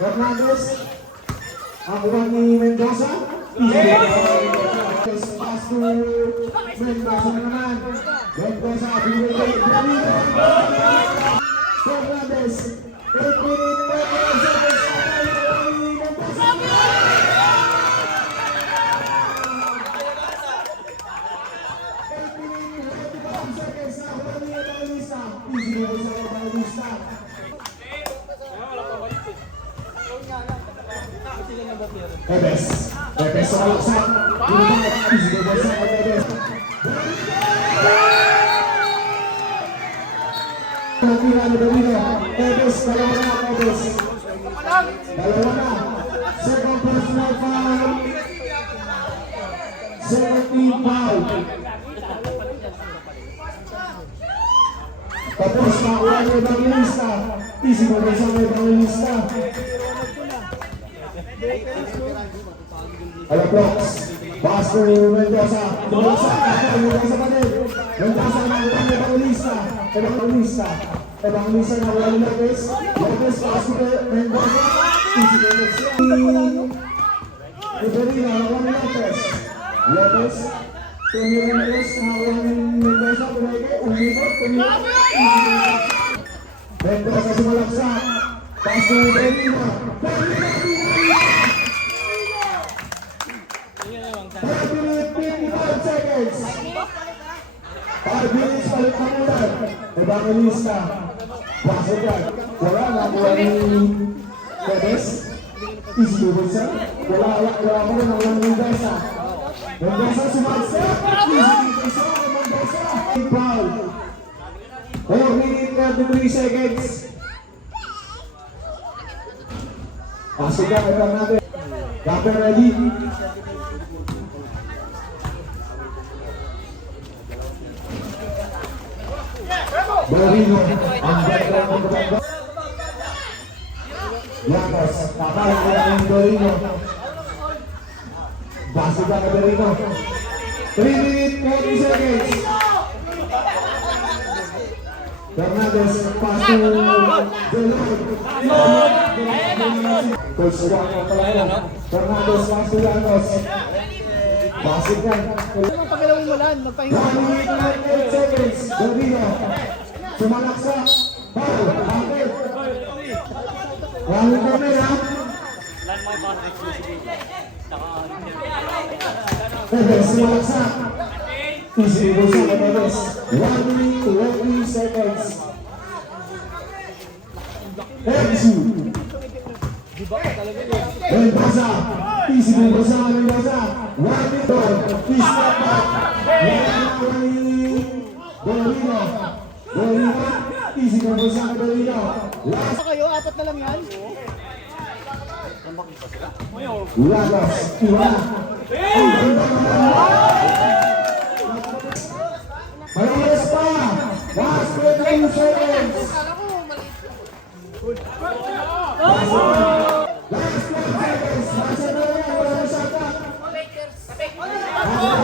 Fernandez. Ang uwan ni Mendoza. Pass to Mendoza naman. Mendoza, binigay. Fernandez. 8 minutes, 11 seconds. Pepes salaksak. Pepes, dalawa na Pepes. Dalawa na. Second personal foul. Second team foul. Tapos nakuha niyo ibang lista. Easy mo ba sa ibang lista? Alaprox, Pastor Mendoza, Mendoza pa din. Mendoza na ang evangelista na wala Lopez, Pastor Mendoza, easy Mendoza. Iberina, wala Lopez, Tony Mendoza, wala Mendoza, umibot, Mendoza sumalaksak, Pastor Iberina, 55 seconds. 5 minutes palit ng ulan. Evangelista. Pasukan. Wala na buwan ni Pérez. Easy Mendoza. Wala mo rin ang ulan ni Mendoza. Mendoza sumalsak. Easy Mendoza. Foul. 4 minutes 33 seconds. Pasukan ito natin. Kapag ready. Berino, ang veteran ng Batangas. Llanos, kapalang nila ng Berino. Basugan na Berino. 3 minutes, 40 seconds. Fernandez, pass to Delord. Coach Juan ang palayo. Fernandez, pass to Llanos. Basugan. 1 minute, 8 seconds. Berino. Sumalaksak. Foul. Bakit? Wala camera. Pérez, sumalaksak. Easy Mendoza na Pérez. 1 minute, 20 seconds. Enzo. Mendoza. Easy Mendoza na Mendoza. 1 minute. Please step back. Berino. Easy Mendoza na Berino. Last. kayo, 4 na lang yan. Llanos. Iwan. Malalas pa. Last 22 seconds. Last 10 seconds. Nasa na yan. Wala na siya pa.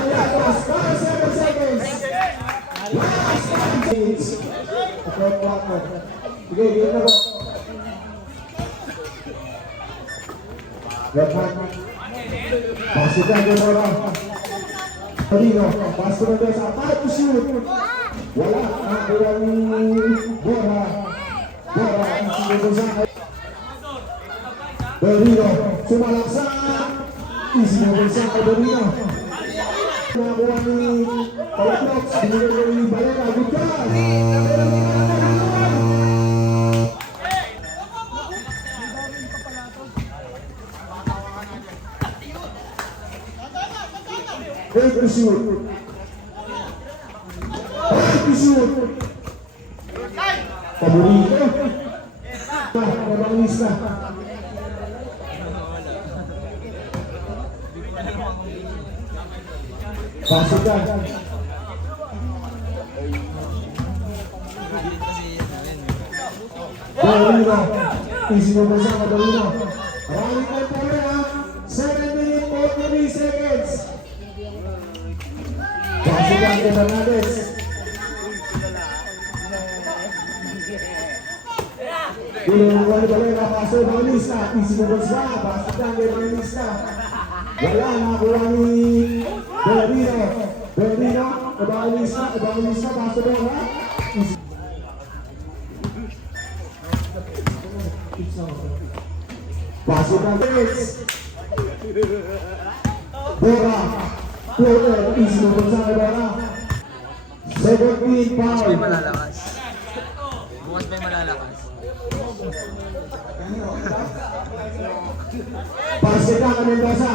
Llanos. 7 seconds. Last 10 seconds. Sige, gawin na po. Lepan. Pasukan ke bola. Berino. Pasu Mendoza. Fight to shoot. Wala. Nakuha ni Bora. Easy Mendoza. Berino. Sumalaksak. Easy Mendoza ke Berino. Nakuha ni Alaprox. Binigay ni Balera. Good pass. Break to shoot. Paborito. Evangelista. Pasukan. Berino. Easy Mendoza na Berino. Rally ko po na. 7 minutes 43 seconds. Pasukan ke Fernandez. 2 yung Juan Valera, paso Evangelista, easy movers ba, basket lang Evangelista. Wala, nakakuha ni Berlino, Evangelista, paso Bora. Pasok ng Fritz. Bora. Floater. Easy mo sa Bora. 17 Bukas foul. may malalakas. Bukas may malalakas. Pasok ng Mendoza.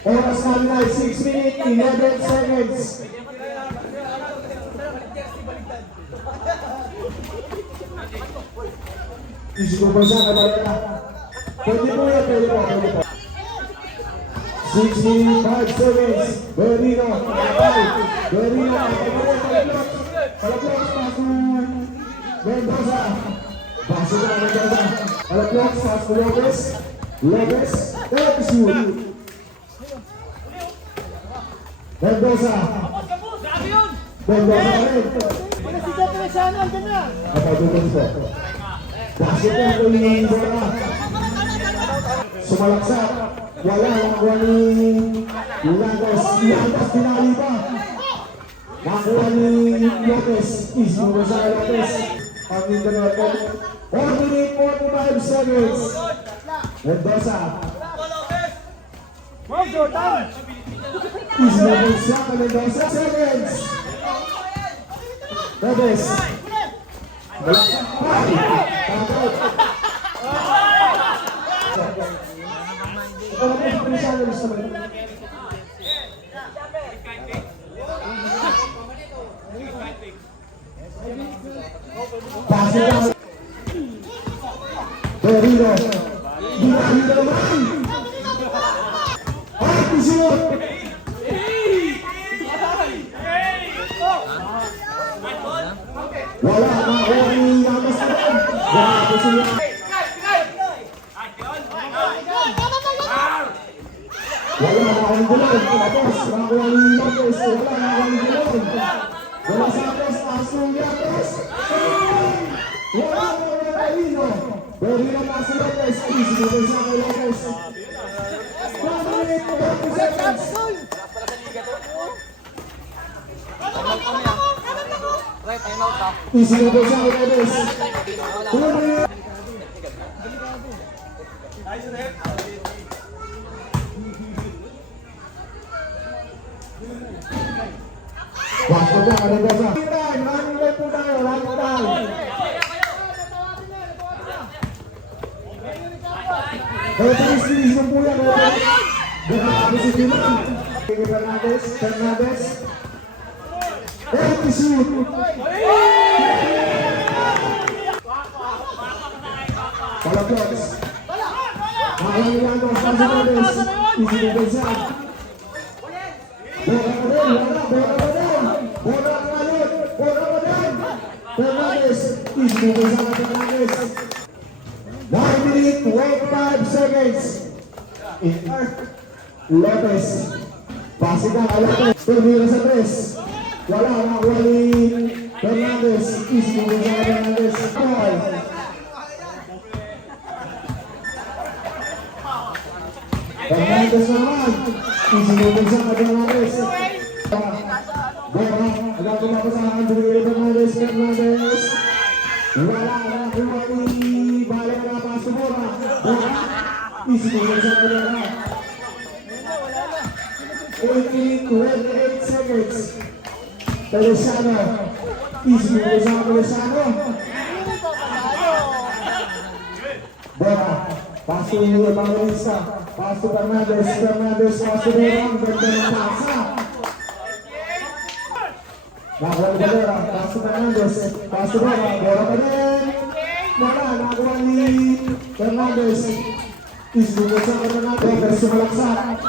Oras namin ay 6 minutes, 11 seconds. Easy mo sa Bora. Pwede po yan, pwede po. 65 seconds. Berlino. Palaplox, paso Mendoza. Paso na Mendoza. Palaplox, paso Lopez. Lopez shoot. Mendoza. Mendoza rin. Napagdugan po. Basket na po yung Bora. Sumalaksak. Wala nakuha ni Landas pinali pa. Nakuha ni Lopez. Easy mo sa Lopez. Ang Mindanao po. 4 minutes, 45 seconds. Mendoza. Easy mo sa Mendoza. Seconds. Lopez. Pasok Berlino. Dinahilo naman. Ay, pisot. Wala, nakuha ni Yamas naman. Wala, pisot. Wala na ang gulong. Tapos, nakuha ni Lopez. Wala na ang gulong. Wala sa atas. Paso Lopez. Wala na ang Berlino. Berlino paso Lopez. Easy mo sa akin Lopez. 1 minute, 40 seconds. Easy mo sa akin Lopez. 2 minutes. Pasok na, Mendoza. Running time po tayo, running time. Kaya tinis-tinis mo po yan. Bukaki si Diman. Fernandez. Shoot. Palaplox. Mahalang ng Fernandez. Easy Mendoza. Bola Fernandez. Easy Mendoza na Fernandez. 1 minute, 25 seconds. Lopez. Pasig na Lopez. Tumira sa 3. Wala na ni Fernandez. Easy Mendoza na Fernandez. Fernandez naman. Easy Mendoza na Fernandez. Bora, agad kumapos sa akin. Fernandez. Wala na ni balik na paso Bora. Easy Mendoza na Bora. 28 seconds. Feliciano. Easy Mendoza na Feliciano. Bora. Paso yung Evangelista. Paso Fernandez. Paso Bora. Ganda ng pasa. Nakuha ni Valera. Paso Fernandez. Paso Bora. Bora pa din. Wala. Nakuha ni Fernandez. Isbuko sa Fernandez. Sumalaksak.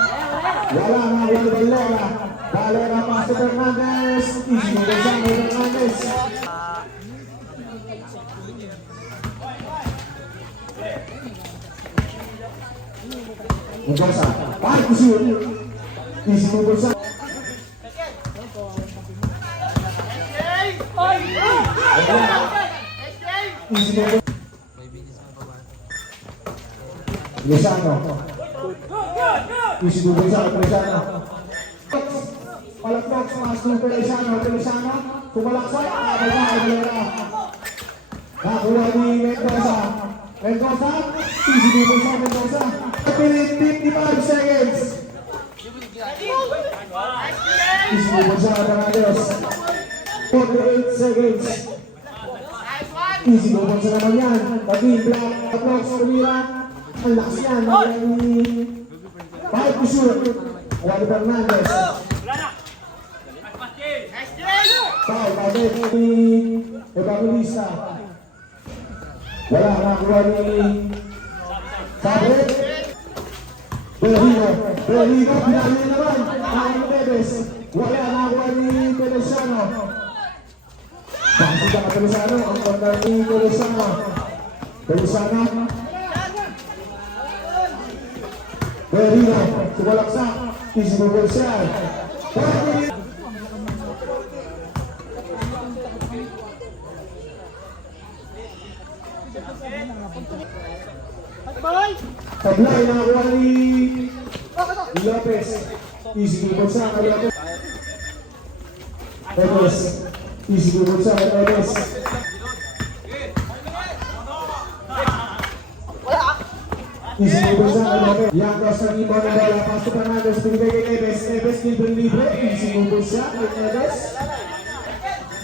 Wala. Nakuha ni Valera. Valera. Paso Fernandez. Isbuko sa Fernandez. Mendoza. Ay, kusur. Isbuko sa Feliciano. Easy double sa Feliciano. Palaktok sa mas ng Feliciano. Feliciano. Tumalaksak. Valera. Nakuha ni Mendoza. Mendoza. Easy double sa Mendoza. 55 seconds. Easy double sa Fernandez. 48 seconds. Easy double sa naman yan. Pagin, block sa Rivera. Ang lakas yan. 5 to shoot. Juan Fernandez. Foul, Babet ni Evangelista. Wala, nakuha ni Babet. Berrino, pinali naman. Ang Bebes. Wala, nakuha ni Feliciano. Bakit ka Feliciano? Ang kontra ni Feliciano. Feliciano. Berrino, sumalaksak. Easy double shot. Tablay, nakakuha ni Lopez. Easy double shot kay Lopez. Lopez. Easy double shot kay Lopez. Easy double shot kay Lopez. Yang cross ng iba ng bola. Pasto Fernandez, pinigay kay Neves. Neves, libre. Easy double shot kay Neves.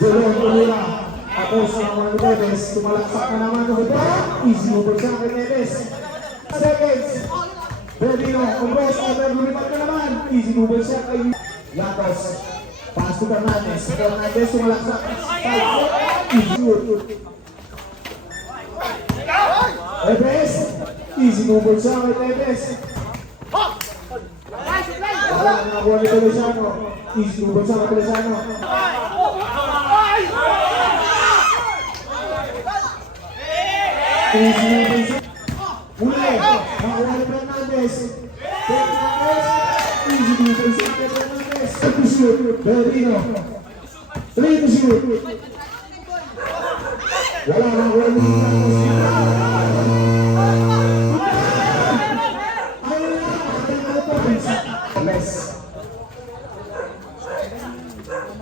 Jelon, Ulira. Tapos ang mga Neves. Tumalaksak na naman ng bola. Easy double shot kay Neves. Seconds. Berrino, Umbros, lumipat ka naman. Easy double shot kay Latos. Pasto Fernandez. Fernandez, tumalaksak. Easy shoot. Neves. Easy double shot kay Neves. Wala na nakuha ni Feliciano. Easy double shot kay Feliciano. Easy double shot. Muli, nakuha ni Fernandez. Easy double shot kay Fernandez. 3 to shoot. Berrino. 3 to shoot. Wala na nakuha ni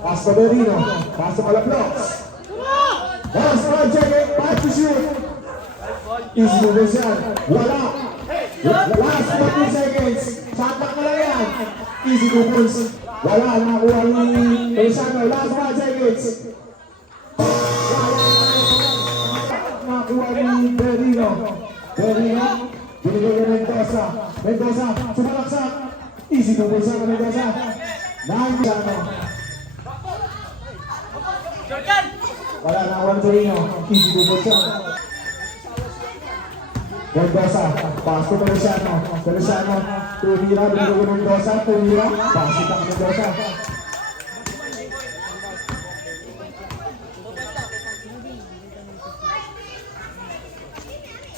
Pasto Berrino, pasto Palaplox. Last 5 seconds, 5 to shoot. Easy double shot. Wala. Last 40 seconds. Satak na lang yan. Easy double. Wala. Nakuha ni Feliciano. Last 5 seconds. Nakuha ni Berrino. Berrino. Binigay ni Mendoza. Mendoza. Sumalaksak. Easy double shot ni Mendoza. Nandiano. Wala na Juan Berrino. Easy double shot. Mendoza. Pasto Feliciano. Feliciano. Tumira. Binigay ni Mendoza. Tumira. Pasto pa Mendoza.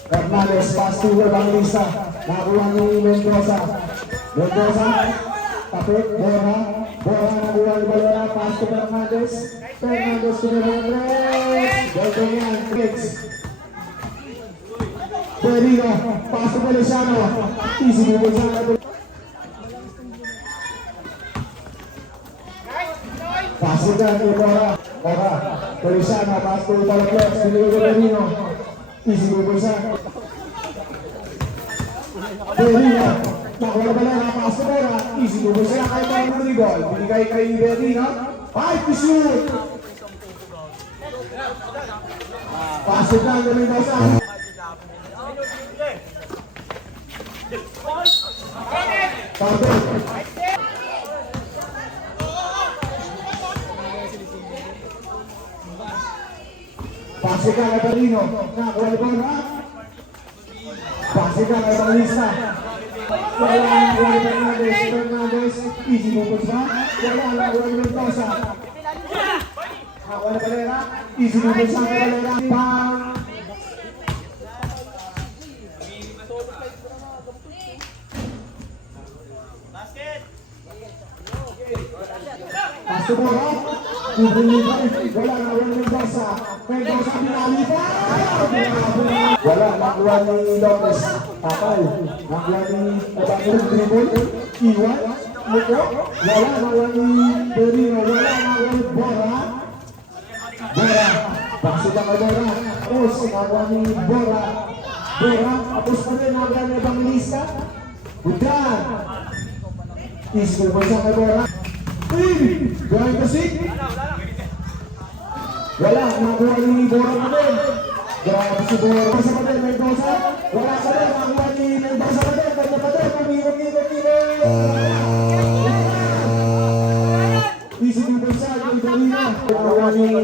Fernandez. Pasto Evangelista. Nakuha ni Mendoza. Mendoza. Tapit. Bora. Bora nakuha ni Valera. Pasto Fernandez. Fernandez pinagawang tres. Gawin yan. Tricks. Berrino. Pasto Feliciano. Easy double shot. Pasto dyan kay Bora. Bora. Feliciano. Pasto Palaplex. Pinagawang Berrino. Easy double shot. Berrino. Nakuha ba lang ang pasto Bora. Easy double shot. Kaya tayo ng ribol. Binigay kay Berrino. 5 to shoot. Paso dyan kay Mendoza. Pardon. Paso dyan kay Berrino. Nakuha ni Bora. Paso dyan kay Evangelista. Wala na nakuha ni Fernandez. Fernandez. Easy double shot. Wala na nakuha ni Mendoza. Nakuha ni Valera. Easy double shot kay Valera. Bang! Pasto Bora. Wala na nakuha ni Mendoza. Mendoza pinalipa. Wala, nakuha ni Lopez. Takal. Nakuha ni Evangelos dribble. Iwan. Muko. Wala, nakuha ni Berino. Wala, nakuha ni Bora. Bora. Bakso ka Bora. Tapos, nakuha ni Bora. Bora. Tapos pa rin, nakuha ni Evangelista. Udan. Isip mo siya kay Bora. Gawin kasi. Wala, nakuha ni Bora pa rin. Grabe si Bora. Mendoza pa rin, Mendoza. Wala pa rin, nakuha ni Mendoza pa rin. Kanya pa rin, kumikot. Isip mo siya kay Dalina. Nakuha ni...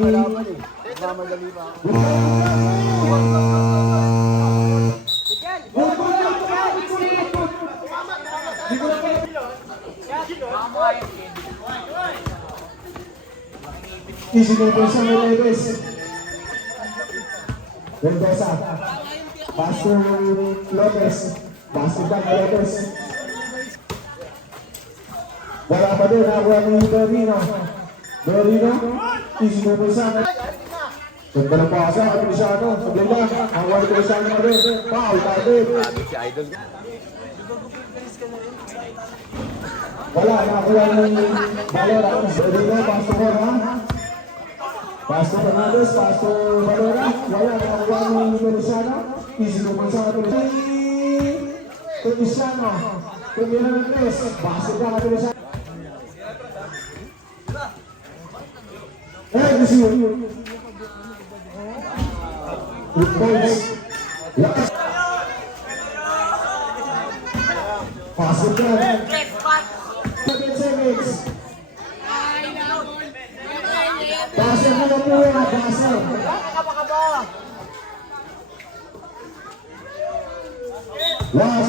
Easy Mendoza may Leves. Mendoza. Pastor Lopez. Pastor Dan Lopez. Wala pa din. Nakuha ni Berino. Berino. Easy Mendoza. Ganda ng pasa. Abilisado. Sabihin lang. Nakuha ni Abilisado na rin. Foul. Target. Wala. Nakuha ni Valera. Berino. Pastor Borja. Pastor Fernandez, Pastor Valera, wala nakuha ni Feliciano, easy mo sa Feliciano, tumira ng tres, basket ka na Feliciano. Kasi yun. 8 points. Lakas. Pasok ka. 7 seconds. Pasok mo na po yan, pasok. Last